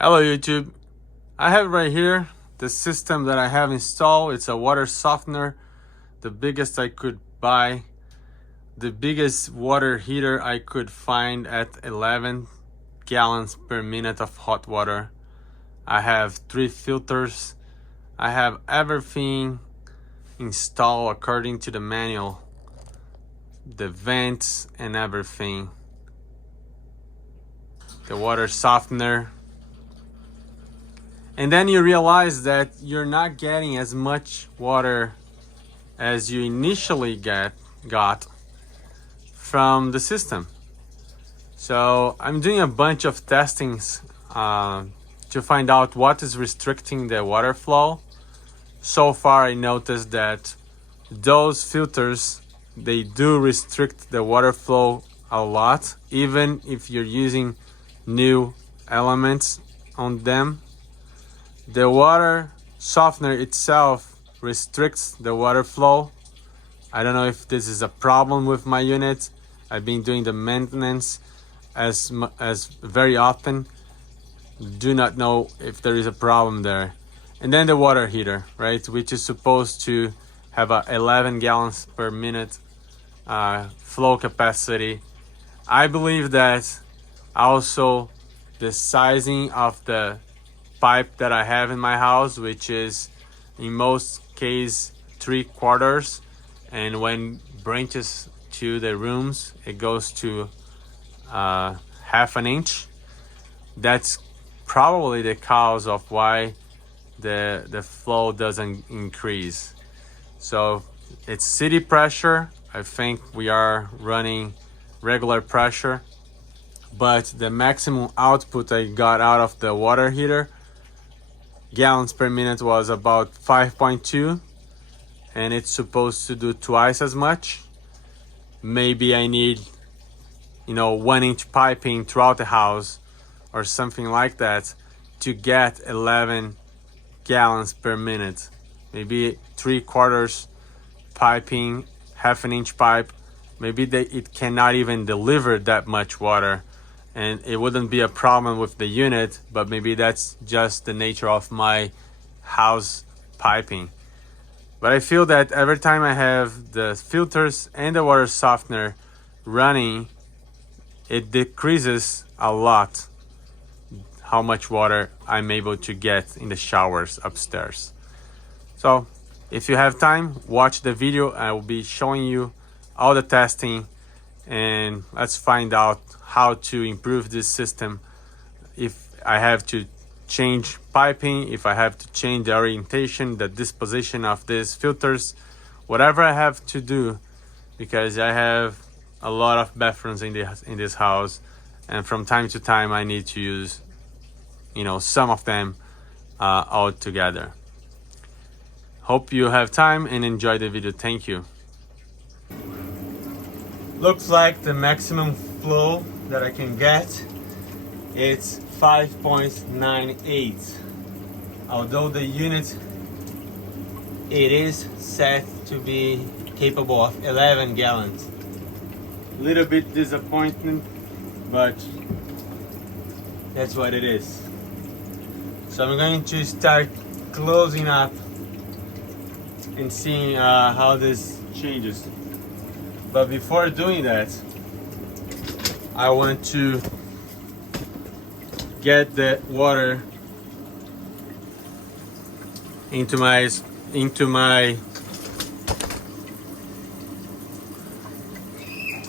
Hello YouTube. I have right here the system that I have installed. It's a water softener, the biggest I could buy, the biggest water heater I could find at 11 gallons per minute of hot water. I have 3 filters. I have everything installed according to the manual, the vents and everything, the water softener. And then you realize that you're not getting as much water as you initially got from the system. So I'm doing a bunch of testings to find out what is restricting the water flow. So far I noticed that those filters, they do restrict the water flow a lot, even if you're using new elements on them. The water softener itself restricts the water flow. I don't know if this is a problem with my unit. I've been doing the maintenance as very often. Do not know if there is a problem there. And then the water heater, right, which is supposed to have a 11 gallons per minute flow capacity. I believe that also the sizing of the pipe that I have in my house, which is in most case 3/4, and when branches to the rooms it goes to 1/2 inch. That's probably the cause of why the flow doesn't increase. So it's city pressure. I think we are running regular pressure, but the maximum output I got out of the water heater gallons per minute was about 5.2, and it's supposed to do twice as much. Maybe I need 1-inch piping throughout the house or something like that to get 11 gallons per minute. Maybe 3/4 piping, 1/2 inch pipe. Maybe it cannot even deliver that much water, and it wouldn't be a problem with the unit, but maybe that's just the nature of my house piping. But I feel that every time I have the filters and the water softener running, it decreases a lot how much water I'm able to get in the showers upstairs. So if you have time, watch the video. I will be showing you all the testing, and let's find out how to improve this system. If I have to change piping, if I have to change the orientation, the disposition of these filters, whatever I have to do, because I have a lot of bathrooms in this house, and from time to time I need to use some of them all together. Hope you have time and enjoy the video. Thank you. Looks like the maximum flow that I can get, it's 5.98. Although the unit, it is set to be capable of 11 gallons. Little bit disappointing, but that's what it is. So I'm going to start closing up and seeing how this changes. But before doing that, I want to get the water into my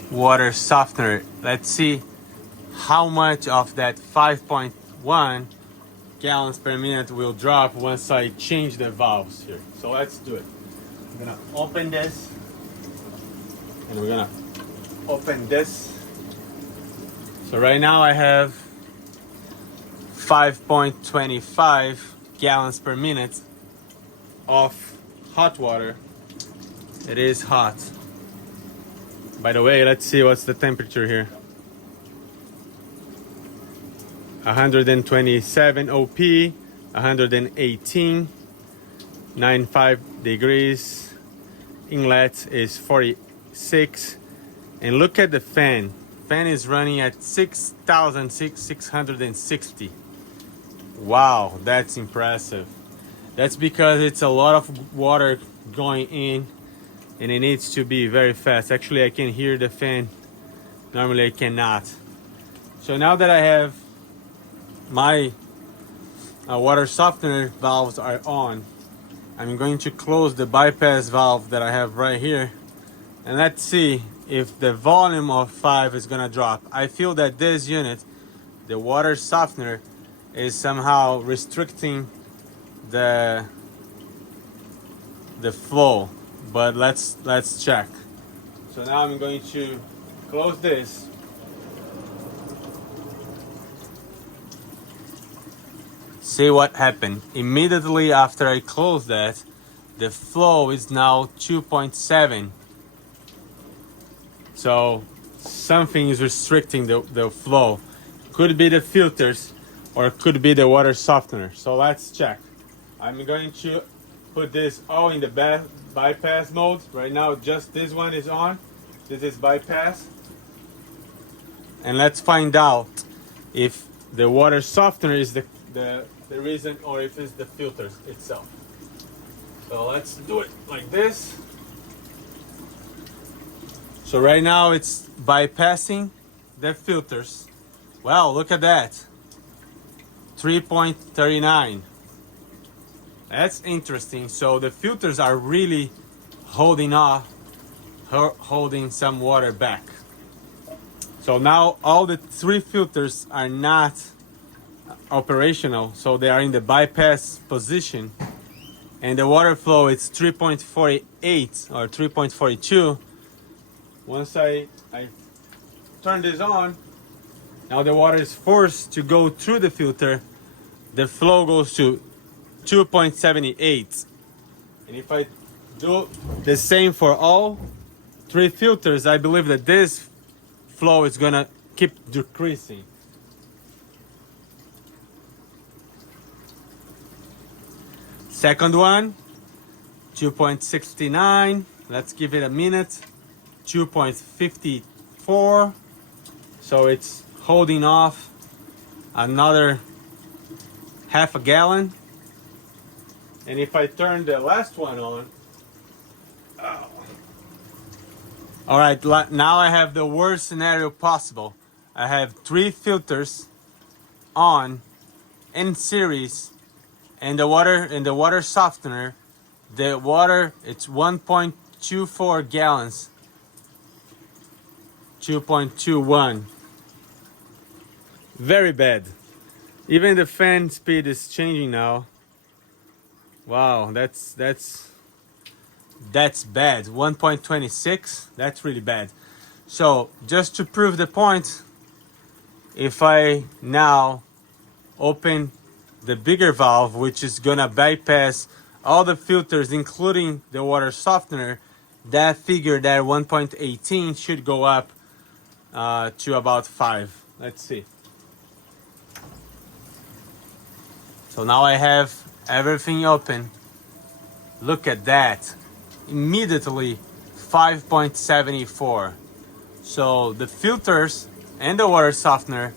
water softener. Let's see how much of that 5.1 gallons per minute will drop once I change the valves here. So let's do it. I'm gonna open this, and we're gonna open this. So right now I have 5.25 gallons per minute of hot water. It is hot. By the way, let's see what's the temperature here. 127 OP, 118, 95 degrees. Inlet is 46. And look at the fan. Fan is running at 6,660. Wow, that's impressive. That's because it's a lot of water going in and it needs to be very fast. Actually, I can hear the fan. Normally I cannot. So now that I have my water softener valves are on, I'm going to close the bypass valve that I have right here, and let's see if the volume of 5 is gonna drop. I feel that this unit, the water softener, is somehow restricting the flow, but let's check. So now I'm going to close this. See what happened. Immediately after I close that, the flow is now 2.7. So something is restricting the flow. Could be the filters or could be the water softener. So let's check. I'm going to put this all in the bypass mode. Right now just this one is on. This is bypass. And let's find out if the water softener is the reason or if it's the filters itself. So let's do it like this. So right now it's bypassing the filters. Wow, look at that. 3.39. That's interesting. So the filters are really holding some water back. So now all the 3 filters are not operational, so they are in the bypass position, and the water flow is 3.48 or 3.42. Once I turn this on, now the water is forced to go through the filter. The flow goes to 2.78, and if I do the same for all 3 filters, I believe that this flow is gonna keep decreasing. Second one, 2.69. Let's give it a minute. 2.54. So it's holding off another half a gallon. And if I turn the last one on, all right, now I have the worst scenario possible. I have 3 filters on in series, and the water softener, the water, it's 1.24 gallons, 2.21. Very bad. Even the fan speed is changing now. Wow, that's bad. 1.26. That's really bad. So just to prove the point, if I now open the bigger valve, which is gonna bypass all the filters including the water softener, that figure, that 1.18, should go up to about 5. Let's see. So now I have everything open. Look at that. Immediately 5.74. So the filters and the water softener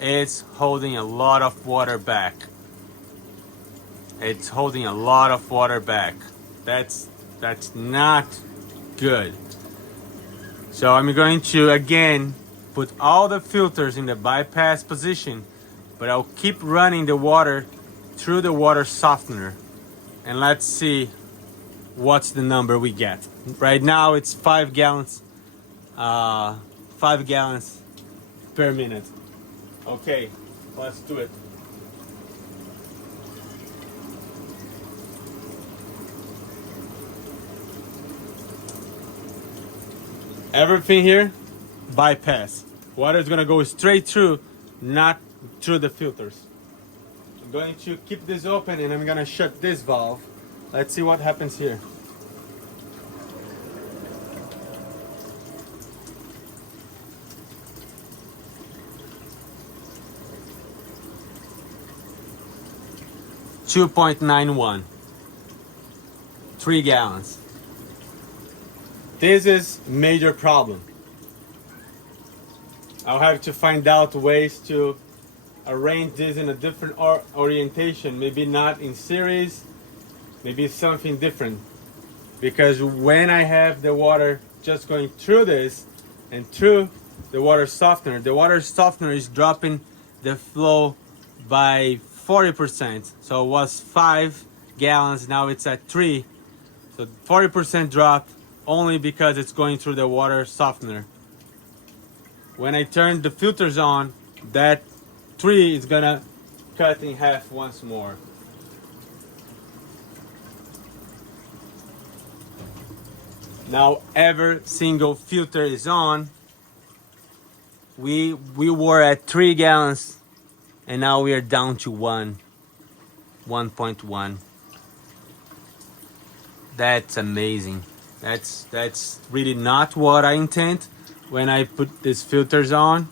is holding a lot of water back. It's holding a lot of water back. That's not good. So I'm going to again put all the filters in the bypass position, but I'll keep running the water through the water softener, and let's see what's the number we get. Right now it's 5 gallons, 5 gallons per minute. Okay, let's do it. Everything here, bypass. Water is gonna go straight through, not through the filters. I'm going to keep this open and I'm gonna shut this valve. Let's see what happens here. $2.91, 3 gallons. This is major problem. I'll have to find out ways to arrange this in a different orientation, maybe not in series, maybe something different. Because when I have the water just going through this and through the water softener is dropping the flow by 40%. So it was 5 gallons, now it's at 3. So 40% drop only because it's going through the water softener. When I turn the filters on, that 3 is gonna cut in half once more. Now every single filter is on. We were at 3 gallons and now we are down to 1.1. That's amazing. That's really not what I intend when I put these filters on.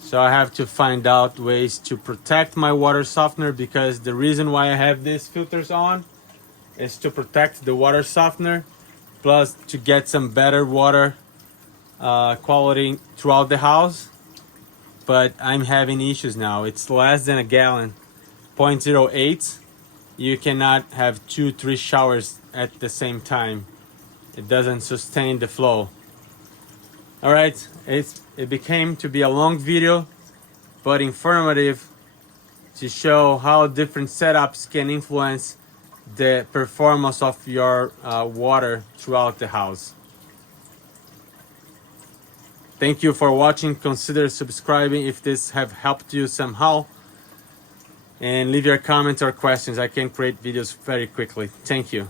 So I have to find out ways to protect my water softener, because the reason why I have these filters on is to protect the water softener, plus to get some better water quality throughout the house. But I'm having issues now. It's less than a gallon, 0.08. You cannot have 2-3 showers at the same time. It doesn't sustain the flow. All right, it became to be a long video, but informative, to show how different setups can influence the performance of your water throughout the house. Thank you for watching. Consider subscribing if this have helped you somehow, and leave your comments or questions. I can create videos very quickly. Thank you.